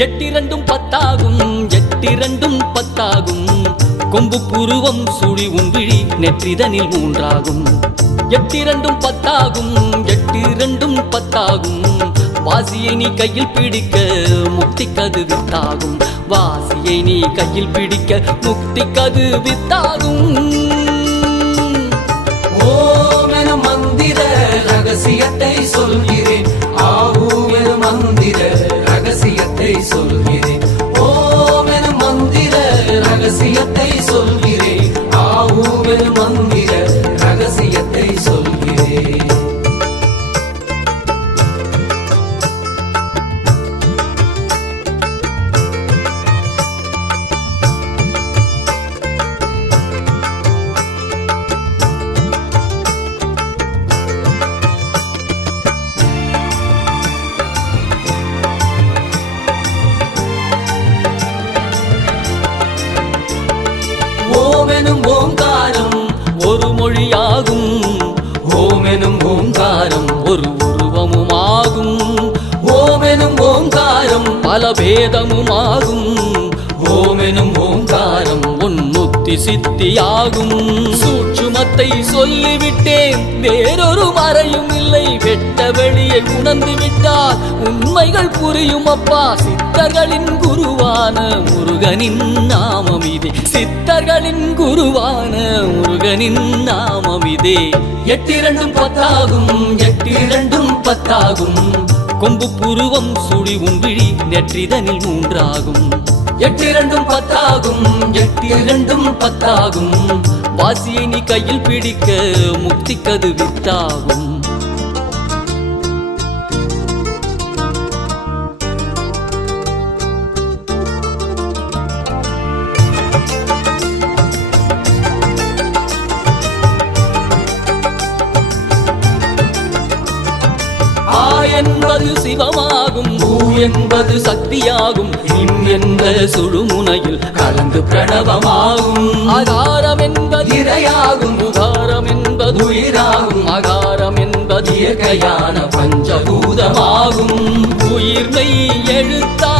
எட்டிரண்டும் பத்தாகும் எட்டிரண்டும் பத்தாகும். கொம்பு புருவம் சுழி உன்விழி நெற்றிதனில் மூன்றாகும். எட்டிரண்டும் பத்தாகும் எட்டிரண்டும் பத்தாகும். வாசியை நீ கையில் பிடிக்க முக்தி கது வித்தாகும். வாசியை நீ கையில் பிடிக்க முக்தி கது வித்தாகும். ஓமெனும் ஓங்காரம் ஒரு மொழியாகும். ஓமெனும் ஓங்காரம் ஒரு உருவமுமாகும். ஓமெனும் ஓங்காரம் பல பேதமுமாகும். ஓமெனும் ஓங்காரம் உன்னுத்தி சித்தியாகும். சூட்சுமத்தை சொல்லிவிட்டேன் வேறொரு மறையும். புரியும் அப்பா சித்தர்களின் குருவான முருகனின் நாமம் இதே. சித்தர்களின் குருவான முருகனின் நாமம் இதே. எட்டிரண்டும் பத்தாகும் எட்டிரண்டும் பத்தாகும். கொம்பு புருவம் சுழி உன்விழி நெற்றிதனில் மூன்றாகும். எட்டிரண்டும் பத்தாகும் எட்டிரண்டும் பத்தாகும். வாசியை நீ கையில் பிடிக்க முக்திக்கது வித்தாகும் என்பது சிவமாகும் ஊ என்பது சக்தியாகும் இம் என்ற சுழுமுனையில் கலந்து பிரணவமாகும். ஆகாரம் என்பது இரையாகும். உகாரம் என்பது உயிராகும். அகாரம் என்பது இயற்கையான பஞ்சபூதமாகும் ஒன்றாய் கலந்ததுவே